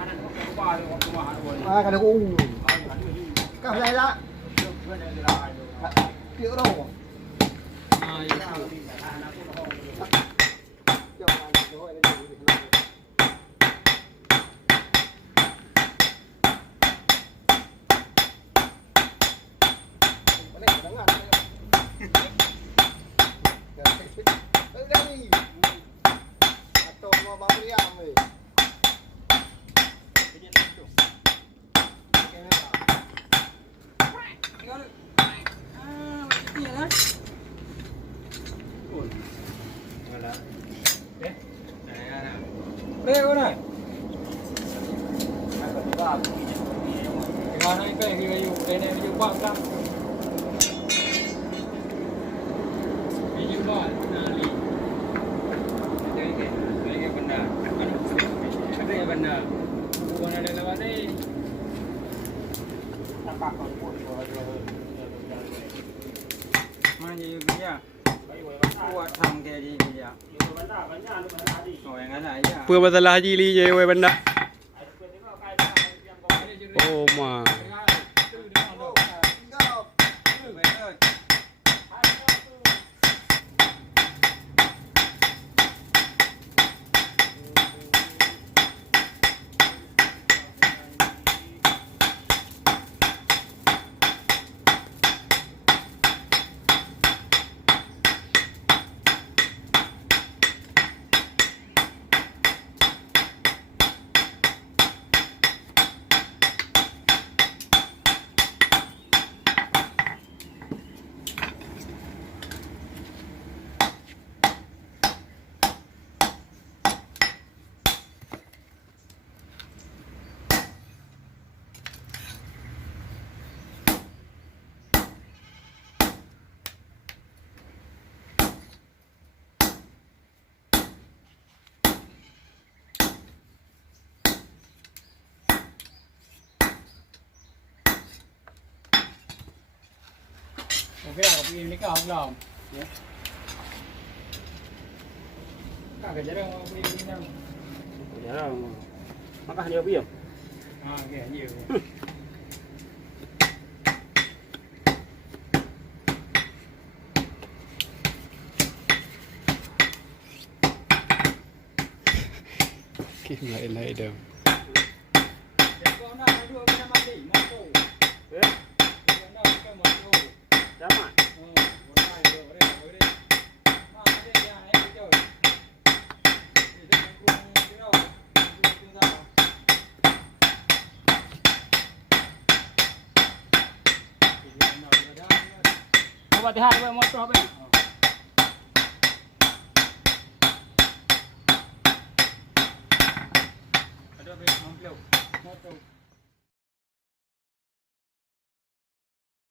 cái này cũng cái này đó triệu đâu Reo này. Ngon anh về thì dùng cái này dùng quăng ra. Ví dụ đó là lì. Cái benar. Cái benar. Bukan ada lewat ni. Tampak kau pun. Mana je dia? Buat thang dia je dia. Pưa bata lah haji li je we benda. Oh ma. Cái nào cũng ini kau belum? Ya. Kak kerja dah beli ni dah. Kerja dah. Makan dia biar. Okay, nhiều. Kim lại đều. Buat lihat buat motor apa? Ada motor.